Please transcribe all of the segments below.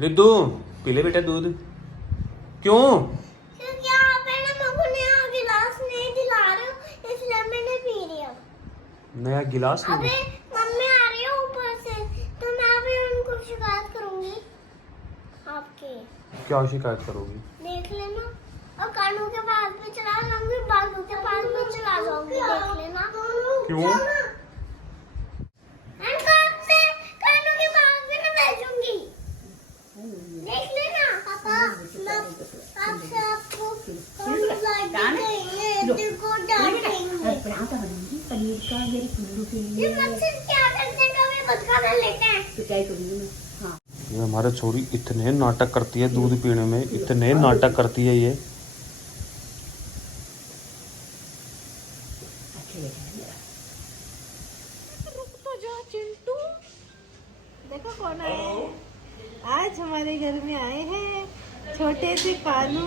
Riddhu P ले बेटा दूध। क्यों? क्योंकि आप है ना मेरे को नया गिलास नहीं दिला रहे हो, इसलिए मैंने पी लिया। नया गिलास अबे नहीं? मम्मी आ रही है ऊपर से, तो मैं अभी उनको शिकायत करूंगी आपके। क्या शिकायत करोगी? देख लेना, और कानों के पास भी चला जाऊंगी, बालों के पास भी चला जाऊंगी, देख लेना। क्यों? कानों के पास भी ना बैठूंगी, देख लेना। पापा आपसे आपको डांटेंगे। ये मच्छर क्या करते हैं, कभी खुद खाना लेते हैं तो क्या करूंगी मैं। हाँ ये हमारे छोरी इतने नाटक करती है दूध पीने में, इतने नाटक करती है ये। रुक तो जा चिंटू, देखो कौन आए हैं। आज हमारे घर में आए हैं छोटे से कानू।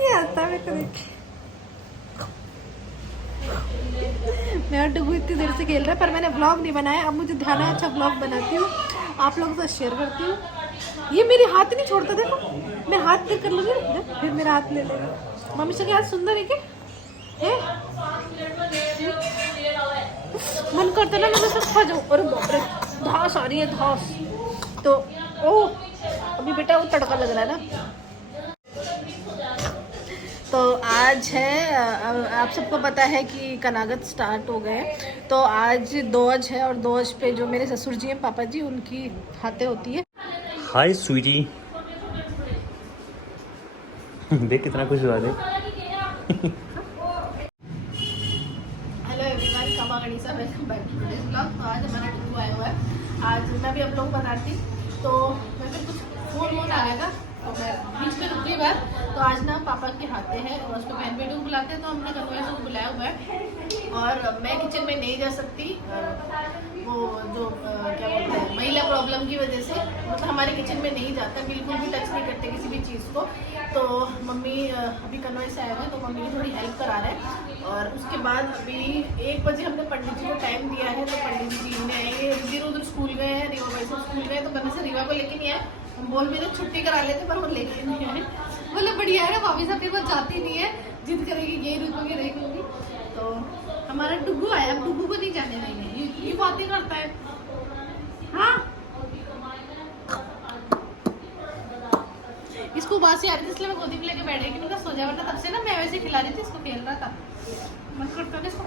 ये आता है मेरे को। मैं और डुगू इतनी देर से खेल रहा है, पर मैंने व्लॉग नहीं बनाया। अब मुझे ध्यान है, अच्छा व्लॉग बनाती हूँ, आप लोगों के साथ शेयर करती हूँ। ये मेरे हाथ नहीं छोड़ता, देखो मैं हाथ तक कर लूँगी ना, फिर मेरा हाथ ले लेगा। मम्मी से क्या सुंदर है क्या है? मन करता ना मैं सब खा जाऊँ। अरे बाप रे, घास आ रही है घास। तो ओ अभी बेटा वो तड़का लग रहा है ना। तो आज है आप सबको पता है कि कनागत स्टार्ट हो गए, तो आज दोज है, और दोज पे जो मेरे ससुर जी हैं, पापा जी, उनकी हाथे होती है। हाय स्वीटी। देख कितना खुश हुआ देख। हेलो एवरीवन, कमा गणिसा, welcome back to today's vlog. तो आज हमारा टुकू आया हुआ है। आज मैं भी आप लोगों को बताती, तो मैं फिर कुछ फोन आ गया था, तो मैं बीच में रुक गई बात। तो आज ना पापा के हाथे हैं और उसको बहन बेटी को बुलाते हैं, तो हमने कन्वेंस को बुलाया हुआ है। और मैं किचन में नहीं जा सकती, वो जो क्या बोलते हैं, महिला प्रॉब्लम की वजह से, मतलब हमारे किचन में नहीं जाता, बिल्कुल भी टच नहीं करते किसी भी चीज़ को। तो मम्मी अभी कन्वेंस से आए हुए हैं, तो मम्मी थोड़ी हेल्प करा रहे हैं। और उसके बाद अभी 1 बजे हमने पंडित जी को टाइम दिया है, तो पंडित जी ने आएंगे। रिद्धि उधर स्कूल गए हैं, रीवा भाई सब स्कूल गए, तो कभी से रीवा को लेके नहीं आए। हम बोल भी तो छुट्टी करा लेते, पर वो लेके नहीं आए। बोले बढ़िया है ना, भाभी साहब वो जाती नहीं है, जिद करेगी यही रुकूंगी रही लूँगी। तो हमारा डुगू आया, अब डुगू को नहीं जाने देंगे, ये बातें करता है। हाँ इसको बासी आ रही थी, इसलिए मैं गोदी में लेके बैठ गई कि मैं सो जाए, वरना तब से ना मैं वैसे खिला रही थी, इसको खेल रहा था। मत करता ना इसको।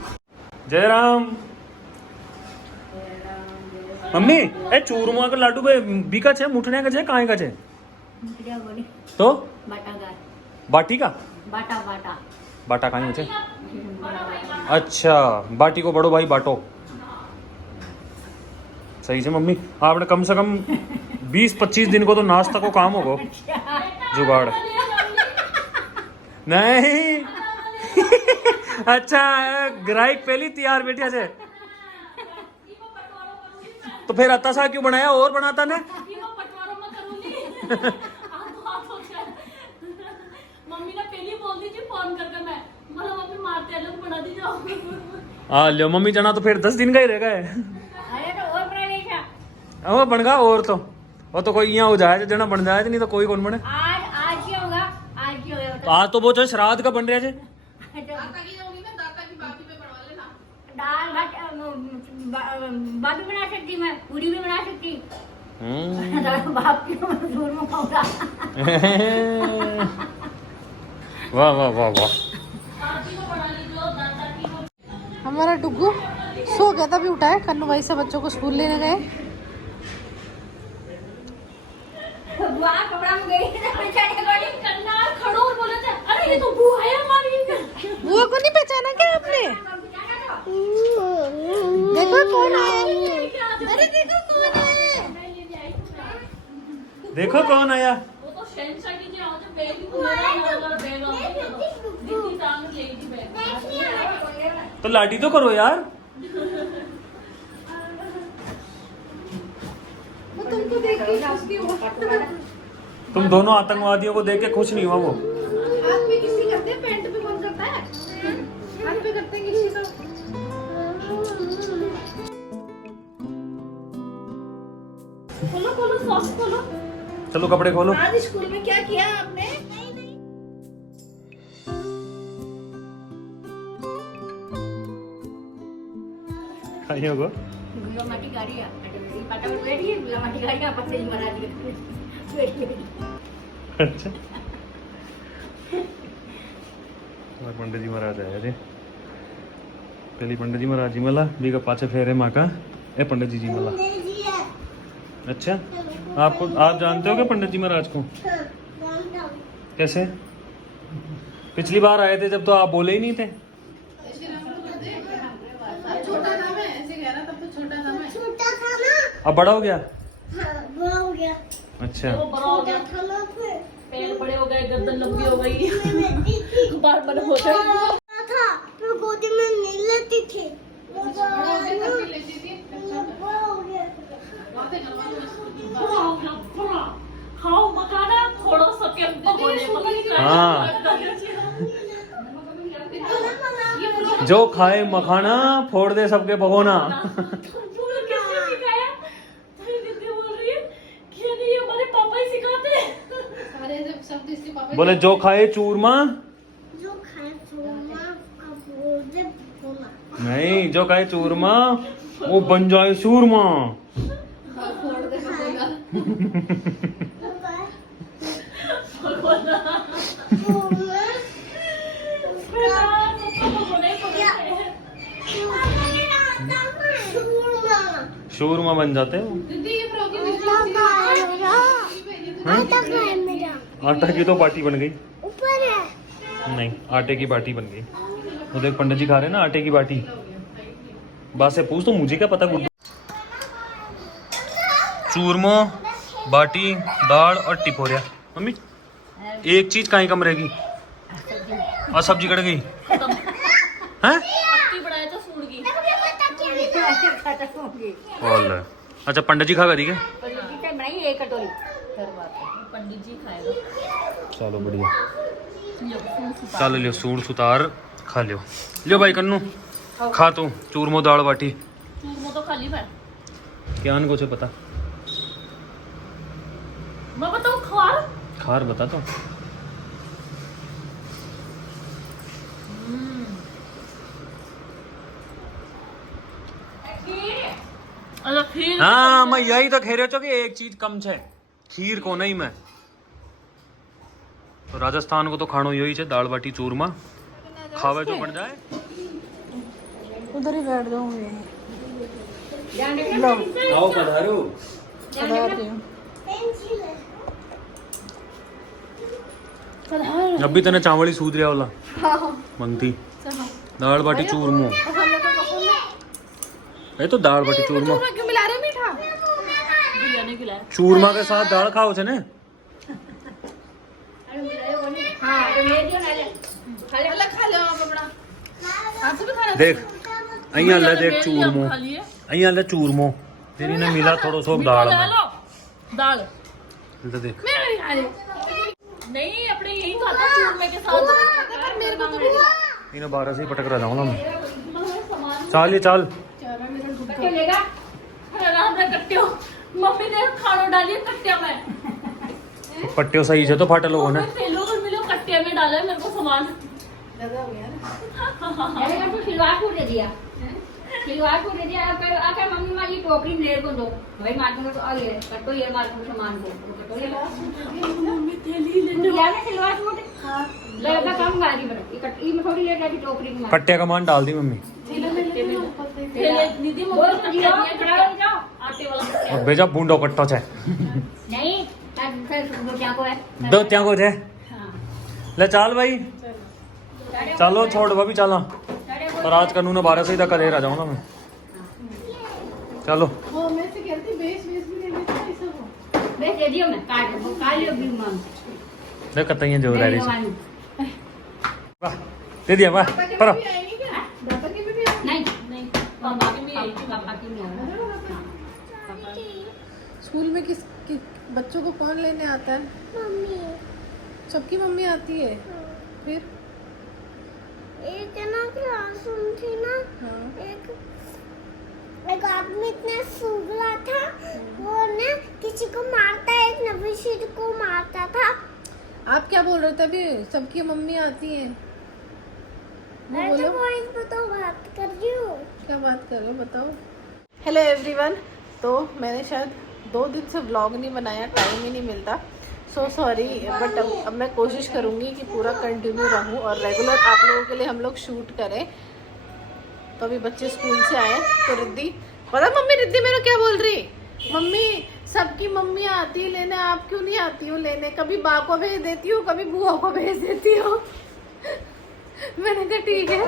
जय राम। मम्मी ए चूरमा का लाडू पे बीका छे, मुठने का छे, काहे का छे? तो बाटी का बाटा बाटा बाटा काहे छे? अच्छा, बाटी को बड़ो भाई बाटो। सही है मम्मी, आपने कम से कम 20-25 दिन को तो नाश्ता को काम होगा जुगाड़। नहीं। अच्छा ग्राहक पहली तैयार बैठिया से, तो फिर अता सा क्यों बनाया, और बनाता ने। मम्मी ने पहले बोल दी थी फोन करके, मैं बोला मम्मी मारते हैं लोग, बना दी जाओ। हाँ लो मम्मी जाना तो फिर 10 दिन का ही रहेगा है। वो बन गा, और तो वो तो कोई यहाँ हो जाए जना बन जाए, नहीं तो कोई कौन बने। आज क्या होगा, आज क्या होगा। आज तो वो जो श्राद्ध का बन रहा है। दाल भात बात भी बना सकती, मैं पूरी भी बना सकती। बाप की मजदूर में खाऊंगा। वाह वाह वाह वाह। हमारा डुगू सो गया था, अभी उठा है। कन्नू भाई से बच्चों को स्कूल लेने गए। कपड़ा में गई करना खड़ो और बोले थे, अरे ये तो बुआ है हमारी। बुआ को नहीं पहचाना क्या आपने? देखो कौन आया। अरे देखो कौन आया। देखो कौन आया। वो तो शहंशाह की जो आज बैग ही वाला बैग आ गया, दीदी टांग ले दी बैग। तो लाडी तो करो यार। वो तुमको देख के खुश नहीं हुआ? तुम दोनों आतंकवादियों को देख के खुश नहीं हुआ वो? हाथ पे किसी करते हैं, पैंट पे कौन करता है? हाथ पे करते हैं किसी तो। खोलो खोलो सॉक्स खोलो। चलो कपड़े खोलो। आज स्कूल में क्या किया आपने? खाई होगा। गुलामाटी गाड़ी है, फटाफट बैठिए, गुलामाटी गाड़ी का पत्ते ही बना दिए। अच्छा पंडित जी महाराज आया जी। पहली पंडित जी महाराज जी मला भी का पाछे फेरे माँ का ए पंडित जी मला। अच्छा आपको आप जानते हो क्या पंडित जी महाराज को? कैसे? पिछली बार आए थे जब तो आप बोले ही नहीं थे। छोटा था मैं, ऐसे कह रहा तब तो छोटा था मैं। छोटा था ना। अब बड़ा हो गया। हाँ, बड़ा हो गया। अच्छा वो बड़ा हो छोटा गया, था ना फिर। पैर बड़े हो गए, गर्दन लंबी हो गई, मैं लेती थी। बाल बड़े हो गए। छोटा था, फिर गोदी में नहीं लेती थी। बड़ा हो गया तब भी लेती थी। बड़ा हो गया। बातें करवा लो इसको। बड़ा हो गया, बड़ा। खाओ मखाना, थोड़ा सा के पकोड़े, पता नहीं क्या हाँ। लगता है। जो खाए मखाना फोड़ दे सबके भगोना। तुम्हें किसने सिखाया? तेरी दीदी बोल रही है कि नहीं ये हमारे पापा ही सिखाते हैं। सारे जब शब्द इसके पापा बोले जो खाए चूरमा जो खाए चूरमा का बोल दे बोला। नहीं, जो खाए चूरमा वो बन जाए सूरमा। फोड़ दे बोला। चूरमा शूरमा बन जाते हैं वो। दीदी ये फ्रॉक आटा खाए मेरा। आटा की तो बाटी बन गई। ऊपर है। नहीं, आटे की बाटी बन गई। वो देख पंडित जी खा रहे हैं ना आटे की बाटी। बात से पूछ तो मुझे क्या पता। गुड्डू चूरमो, बाटी, दाल और टिपोरिया। मम्मी एक चीज कहीं कम रहेगी और सब्जी कट गई। हैं? पत्ती बढ़ाए तो सूड़ गई। बोल। अच्छा पंडित जी खा करी क्या? बनाई एक कटोरी। पंडित जी खाएगा। चलो बढ़िया। चल लियो सूट सुतार खा लियो। लियो भाई कन्नू खा तू चूरमो दाल बाटी। चूरमा तो खाली मैं क्या को पता बताऊँ खार। खार बता तो। अच्छा खीर। हाँ मैं यही तो कह रहे हो कि एक चीज कम छे खीर को नहीं मैं तो राजस्थान को तो खानो यही छे दाल बाटी चूरमा खावे जो बन जाए। उधर ही बैठ जाऊंगी। आओ पधारो। पेंसिल है। अभी तने चावली सूद रहा वाला मंगती दाल बाटी चूरमो। ये तो दाल बाटी चूरमा क्यों मिला रहे मीठा? बिरयानी खिलाए। चूरमा के साथ दाल खाओ छे ने। अलग खा लो आप अपना। हाथ से भी खाना। देख अइया ले देख चूरमो खा लिए। अइया ले चूरमो तेरी ने मिला थोड़ो सो दाल में लो दाल। तो देख मैं नहीं खा रही। नहीं अपने यही खाता चूरमे के साथ। पर मेरे को तो नहीं। इन्हें 12 से ही पटक रहा जाऊंगा मैं। चाल ये चाल कट्टियो मम्मी ने खाना डाली कट्टिया में। पट्टियों सही से तो फाटे लोगों ने तेलों को मिलो कट्टिया में डाला है मेरे को सामान। ज्यादा हो गया ना। सिलवार को दे दिया। सिलवार को दे दिया। आकर मम्मी माँ ये टोकरी में ले को दो भाई मार्केट में तो आ गए कट्टो ये मार को सामान को मम्मी थैली ले यार मैं सिलवार को लगा काम गाड़ी बना ये में थोड़ी ले जाती टोकरी में कट्टे का मान डाल दी मम्मी थैले निधि बोल मम्मी तो दिया खड़ा हो जाओ आटे वाला और भेजा बूंदो कट्टो छे नहीं फिर क्या को है दो त्या को छे हाँ ले चाल भाई चलो छोड़ भाभी चला पर आज कानून 12 से ही तक करे रह जाऊंगा मैं। चलो वो मैं से कहती बेस बेस भी ले लेते हैं ऐसा हो। मैं दे दियो मैं काट लियो बिल मां देख कतई जो रह रही वाह दे दिया वाह पर भी आएगी क्या? पापा की भी आएगी? नहीं नहीं पापा की भी यही थी। पापा की नहीं आ स्कूल में बच्चों को कौन लेने आता है? मम्मी सबकी मम्मी आती है। फिर एक ना क्लासरूम थी ना हाँ एक एक आदमी इतना सूख रहा था, वो ना किसी को मारता है, एक नवीशीर को मारता था। आप क्या बोल रहे थे अभी? सबकी मम्मी आती है। मैं तो वॉइस बताओ, बात कर रही हूँ। क्या बात कर रहे हो बताओ। हेलो एवरीवन, तो मैंने शायद 2 दिन से व्लॉग नहीं बनाया, टाइम ही नहीं मिलता, सो सॉरी। बट अब मैं कोशिश करूँगी कि पूरा कंटिन्यू रहूँ और रेगुलर आप लोगों के लिए हम लोग शूट करें। तो अभी बच्चे स्कूल से आए तो रिद्धि, पता मम्मी रिद्धि मेरा क्या बोल रही, मम्मी सबकी मम्मी आती है लेने, आप क्यों नहीं आती हो लेने? कभी बा को भेज देती हो, कभी बुआ को भेज देती हो। मैंने कहा ठीक है।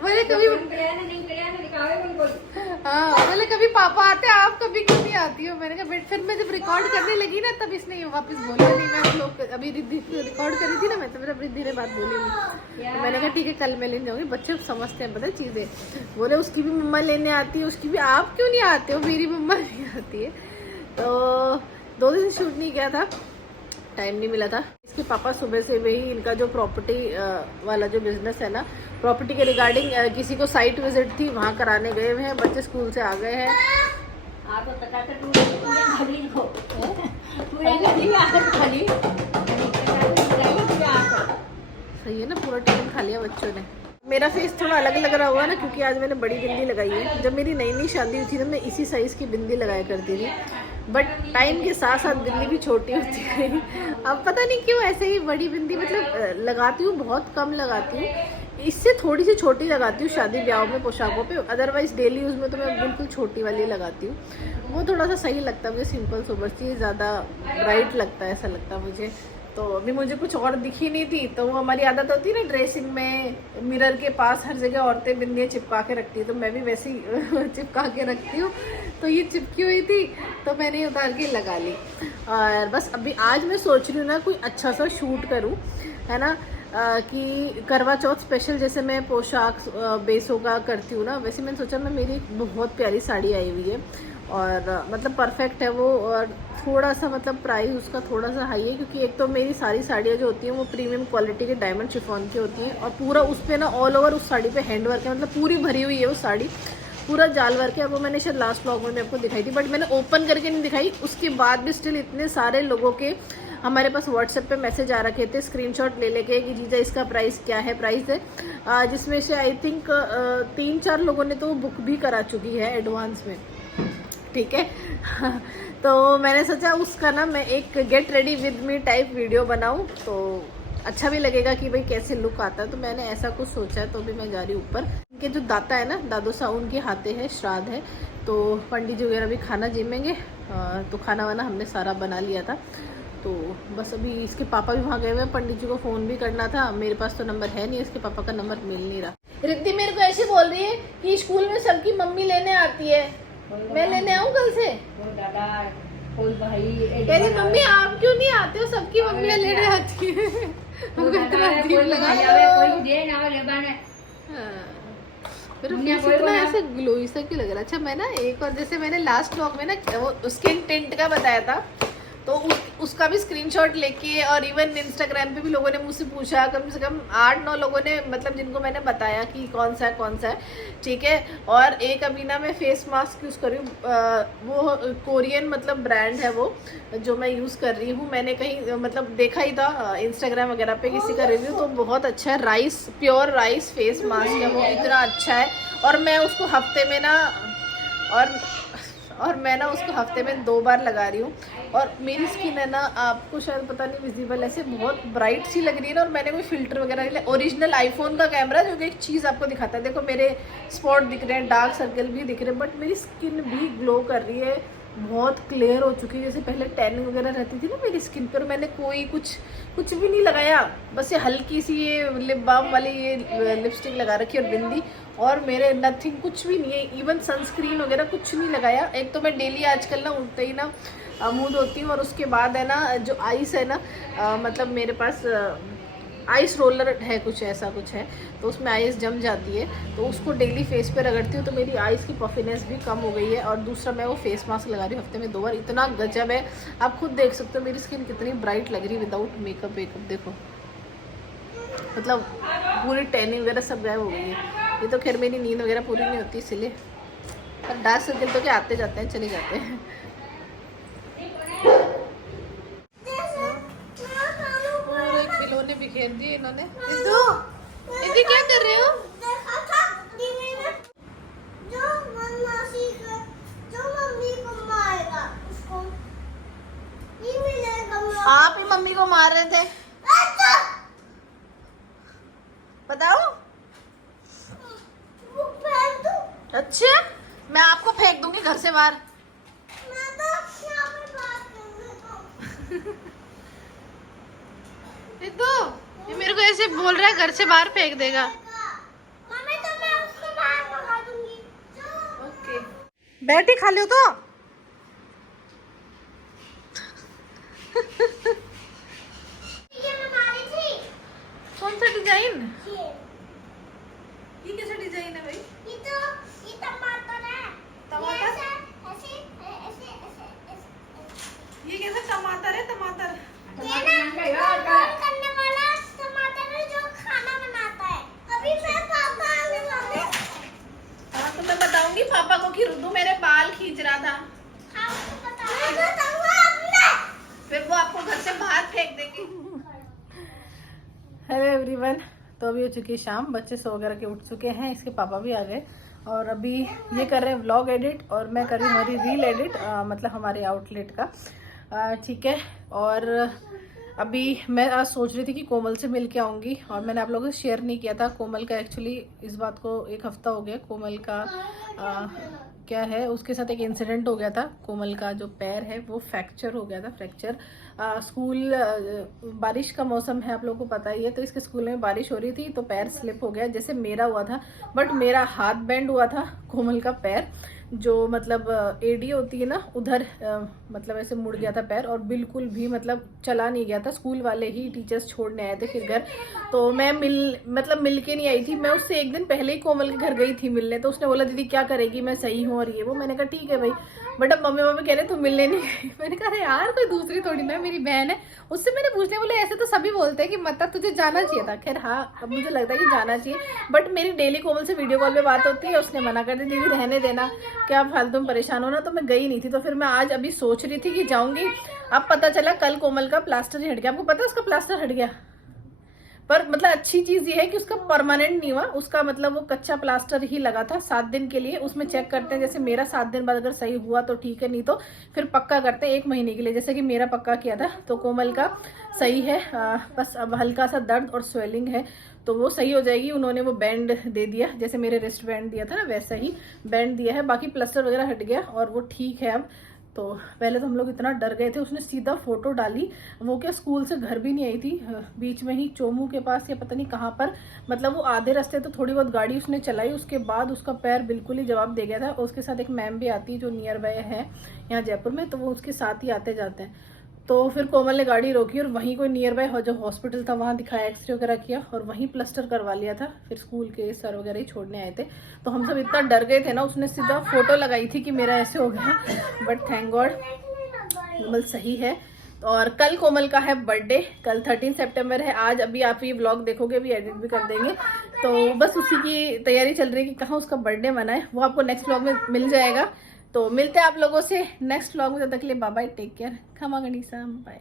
बोले कभी हाँ, बोले कभी पापा आते हैं, आप कभी क्यों नहीं आती हो? मैंने कहा फिर मैं जब रिकॉर्ड करने लगी ना तब इसने वापस बोला नहीं। मैं हम लोग अभी रिद्धि रिकॉर्ड करी थी ना, मैं तो मेरा रिद्धि ने बात बोली नहीं। तो मैंने कहा ठीक है कल मैं लेने जाऊंगी। बच्चे समझते हैं पता है चीजें। बोले उसकी भी मम्मा लेने आती है, उसकी भी, आप क्यों नहीं आते हो? मेरी मम्मा नहीं आती है। तो 2 दिन शूट नहीं किया था, टाइम नहीं मिला था। इसके पापा सुबह से ही इनका जो प्रॉपर्टी वाला जो बिजनेस है ना, प्रॉपर्टी के रिगार्डिंग किसी को साइट विजिट थी, वहाँ कराने गए हुए हैं। बच्चे स्कूल से आ गए हैं। सही है ना, पूरा टिफिन खा लिया बच्चों ने। मेरा फेस थोड़ा अलग लग रहा हुआ ना, क्योंकि आज मैंने बड़ी बिंदी लगाई है। जब मेरी नई नई शादी हुई थी ना, मैं इसी साइज़ की बिंदी लगाया करती थी, बट टाइम के साथ साथ बिंदी भी छोटी होती गई। अब पता नहीं क्यों ऐसे ही बड़ी बिंदी मतलब लगाती हूँ, बहुत कम लगाती हूँ। इससे थोड़ी सी छोटी लगाती हूँ शादी ब्याह में, पोशाकों पे। अदरवाइज डेली यूज़ में तो मैं बिल्कुल छोटी वाली लगाती हूँ। वो थोड़ा सा सही लगता है मुझे, सिंपल सोबर चीज़, ज़्यादा ब्राइट लगता है ऐसा लगता है मुझे। तो अभी मुझे कुछ और दिखी नहीं थी, तो वो हमारी आदत होती है ना ड्रेसिंग में, मिरर के पास हर जगह औरतें बिंदियाँ चिपका के रखती है, तो मैं भी वैसे ही चिपका के रखती हूँ। तो ये चिपकी हुई थी तो मैंने उतार के लगा ली। और बस अभी आज मैं सोच रही हूँ ना कोई अच्छा सा शूट करूँ, है ना, कि करवा चौथ स्पेशल जैसे मैं पोशाक बेसों का करती हूँ ना, वैसे मैंने सोचा मैं, मेरी बहुत प्यारी साड़ी आई हुई है और मतलब परफेक्ट है वो। और थोड़ा सा मतलब प्राइस उसका थोड़ा सा हाई है, क्योंकि एक तो मेरी सारी साड़ियाँ जो होती हैं वो प्रीमियम क्वालिटी के डायमंड शिफॉन की होती हैं, और पूरा उस पर ना ऑल ओवर उस साड़ी पे हैंड वर्क है, मतलब पूरी भरी हुई है वो साड़ी, पूरा जाल वर्क है। वो मैंने शायद लास्ट व्लॉग में आपको दिखाई थी, बट मैंने ओपन करके नहीं दिखाई। उसके बाद भी स्टिल इतने सारे लोगों के हमारे पास व्हाट्सएप पे मैसेज आ रखे थे, स्क्रीनशॉट ले लेके कि जीजा इसका प्राइस क्या है, प्राइस है। जिसमें से आई थिंक 3-4 लोगों ने तो बुक भी करा चुकी है एडवांस में, ठीक है। तो मैंने सोचा उसका ना मैं एक get ready with me type video बनाऊं, तो अच्छा भी लगेगा कि भाई कैसे लुक आता है। तो मैंने ऐसा कुछ सोचा है। तो अभी मैं जा रही हूँ ऊपर। इनके जो दाता है ना, दादो सा, उनके हाथे है, श्राद्ध है, तो पंडित जी वगैरह भी खाना जिमेंगे। तो खाना वाना हमने सारा बना लिया था। तो बस अभी इसके पापा भी वहाँ गए हुए हैं, पंडित जी को फ़ोन भी करना था। मेरे पास तो नंबर है नहीं, इसके पापा का नंबर मिल नहीं रहा। रिद्धि मेरे को ऐसे बोल रही है कि स्कूल में सबकी मम्मी लेने आती है, मैं लेने आऊँ कल से? तेरी मम्मी आप क्यों नहीं आते हो? सबकी मम्मियाँ लेने आती है। इतना ऐसे ग्लोई सा क्यों लग रहा है? अच्छा मैं ना एक और, जैसे मैंने लास्ट व्लॉग में ना वो स्किन टिंट का बताया था, तो उसका भी स्क्रीनशॉट लेके, और इवन इंस्टाग्राम पे भी लोगों ने मुझसे पूछा, कम से कम 8-9 लोगों ने, मतलब जिनको मैंने बताया कि कौन सा है, ठीक है। और एक अभी ना मैं फेस मास्क यूज़ कर रही हूँ, वो कोरियन मतलब ब्रांड है वो, जो मैं यूज़ कर रही हूँ। मैंने कहीं मतलब देखा ही था इंस्टाग्राम वगैरह पे किसी का रिव्यू, तो बहुत अच्छा है। Rice, pure rice face mask है वो, इतना अच्छा है। और मैं उसको हफ्ते में ना, और मैं ना उसको हफ्ते में 2 बार लगा रही हूँ। और मेरी स्किन है ना, आपको शायद पता नहीं विजिबल, ऐसे बहुत ब्राइट सी लग रही है ना। और मैंने कोई फिल्टर वगैरह नहीं लिया, ओरिजिनल आईफोन का कैमरा, जो कि एक चीज़ आपको दिखाता है। देखो मेरे स्पॉट दिख रहे हैं, डार्क सर्कल भी दिख रहे हैं, बट मेरी स्किन भी ग्लो कर रही है, बहुत क्लियर हो चुकी है। जैसे पहले टैनिंग वगैरह रहती थी ना मेरी स्किन पर, मैंने कुछ भी नहीं लगाया, बस ये हल्की सी ये लिप बाम वाली ये लिपस्टिक लगा रखी है और बिंदी, और मेरे नथिंग, कुछ भी नहीं है। इवन सनस्क्रीन वगैरह कुछ नहीं लगाया। एक तो मैं डेली आजकल ना उठते ही ना मुँह धोती हूँ, और उसके बाद है ना जो आइस है ना, मतलब मेरे पास आइस रोलर है, कुछ ऐसा कुछ है, तो उसमें आइस जम जाती है, तो उसको डेली फेस पे रगड़ती हूँ, तो मेरी आइस की पफिनेस भी कम हो गई है। और दूसरा मैं वो फेस मास्क लगा रही हूँ हफ्ते में 2 बार, इतना गजब है। आप खुद देख सकते हो मेरी स्किन कितनी ब्राइट लग रही है विदाउट मेकअप। देखो मतलब पूरी टैनिंग वगैरह सब गायब हो गई है, ये तो खैर मेरी नींद वगैरह पूरी नहीं होती इसलिए, पर डार्क सर्कल तो क्या आते जाते हैं, चले जाते हैं। पूरे खिलौने बिखेर दिए इन्होंने। दीदी क्या कर रहे हो? देखा था टीवी में जो मम्मी को मारेगा उसको नहीं मिलेगा। आप ही मम्मी को मार रहे थे, बताओ। वो फेंक दूं? अच्छा, मैं आपको फेंक दूंगी घर से बाहर। मैं तो यहाँ पे बात करूँगा। तो ये मेरे को ऐसे बोल रहा है घर से बाहर फेंक देगा। मम्मी तो मैं उसको बाहर भगा दूंगी। ओके, बैठी खा लो तो। ये मैं मारी थी। कौन सा डिजाइन? ये कैसा डिजाइन है भाई? ये टमाटर है। टमाटर? ये ऐसे ऐसे ये कैसा टमाटर है? टमाटर ये ना काम करने वाला टमाटर है जो खाना बनाता है। अभी मैं पापा आने वाले। हाँ तो मैं बताऊंगी पापा को कि रुदू मेरे बाल खींच रहा था, आपको बताऊंगा आपने। फिर वो आपको घर से बाहर फेंक देंगे। हेलो एवरीवन, तो अभी हो चुकी है शाम, बच्चे सो वगैरह के उठ चुके हैं, इसके पापा भी आ गए और अभी ये कर रहे हैं व्लॉग एडिट और मैं कर रही हूँ हमारी रील एडिट, मतलब हमारे आउटलेट का। ठीक है, और अभी मैं आज सोच रही थी कि कोमल से मिल के आऊँगी और मैंने आप लोगों से शेयर नहीं किया था कोमल का। एक्चुअली इस बात को 1 हफ्ता हो गया। कोमल का क्या है, उसके साथ एक इंसिडेंट हो गया था। कोमल का जो पैर है वो फ्रैक्चर हो गया था। फ्रैक्चर स्कूल, बारिश का मौसम है आप लोगों को पता ही है, तो इसके स्कूल में बारिश हो रही थी तो पैर स्लिप हो गया, जैसे मेरा हुआ था। बट मेरा हाथ बैंड हुआ था, कोमल का पैर जो मतलब एडी होती है ना, उधर मतलब ऐसे मुड़ गया था पैर और बिल्कुल भी मतलब चला नहीं गया था। स्कूल वाले ही टीचर्स छोड़ने आए थे फिर घर, तो मैं मिल के नहीं आई थी। मैं उससे 1 दिन पहले ही कोमल के घर गई थी मिलने, तो उसने बोला दीदी क्या करेगी, मैं सही हूँ और ये वो। मैंने कहा ठीक है भाई, बट अब मम्मी कह रहे तुम मिलने नहीं गई। मैंने कहा यार कोई दूसरी थोड़ी ना, मेरी बहन है। उससे मैंने पूछने बोले ऐसे तो सभी बोलते हैं कि मतलब तुझे जाना चाहिए था। खैर हाँ, अब मुझे लगता है कि जाना चाहिए, बट मेरी डेली कोमल से वीडियो कॉल पे बात होती है। उसने मना कर दी, दीदी रहने देना, क्या फालतू में परेशान होना, तो मैं गई नहीं थी। तो फिर मैं आज अभी सोच रही थी कि जाऊंगी। अब पता चला कल कोमल का प्लास्टर ही हट गया। आपको पता है उसका प्लास्टर हट गया, पर मतलब अच्छी चीज ये है कि उसका परमानेंट नहीं हुआ। उसका मतलब वो कच्चा प्लास्टर ही लगा था 7 दिन के लिए। उसमें चेक करते हैं, जैसे मेरा 7 दिन बाद अगर सही हुआ तो ठीक है, नहीं तो फिर पक्का करते हैं 1 महीने के लिए, जैसे कि मेरा पक्का किया था। तो कोमल का सही है, बस अब हल्का सा दर्द और स्वेलिंग है तो वो सही हो जाएगी। उन्होंने वो बैंड दे दिया, जैसे मेरे रिस्ट बैंड दिया था ना वैसा ही बैंड दिया है। बाकी प्लास्टर वगैरह हट गया और वो ठीक है अब। तो पहले तो हम लोग इतना डर गए थे, उसने सीधा फोटो डाली। वो क्या स्कूल से घर भी नहीं आई थी, बीच में ही चोमू के पास या पता नहीं कहाँ पर, मतलब वो आधे रास्ते तो थोड़ी बहुत गाड़ी उसने चलाई, उसके बाद उसका पैर बिल्कुल ही जवाब दे गया था। उसके साथ एक मैम भी आती है जो नियर बाय है यहाँ जयपुर में, तो वो उसके साथ ही आते जाते हैं। तो फिर कोमल ने गाड़ी रोकी और वहीं कोई नियर बाय जो हॉस्पिटल था वहाँ दिखाया, एक्सरे वगैरह किया और वहीं प्लास्टर करवा लिया था। फिर स्कूल के सर वगैरह ही छोड़ने आए थे, तो हम सब इतना डर गए थे ना। उसने सीधा फोटो लगाई थी कि मेरा ऐसे हो गया, बट थैंक गॉड कोमल सही है। और कल कोमल का है बर्थडे, कल 13 सितंबर है। आज अभी आप ये व्लॉग देखोगे, अभी एडिट भी कर देंगे, तो बस उसी की तैयारी चल रही है कि कहाँ उसका बर्थडे मनाए। वो आपको नेक्स्ट व्लॉग में मिल जाएगा। तो मिलते हैं आप लोगों से नेक्स्ट व्लॉग में, तब तक के लिए बाय बाय, टेक केयर, खमा गणिसा, बाय।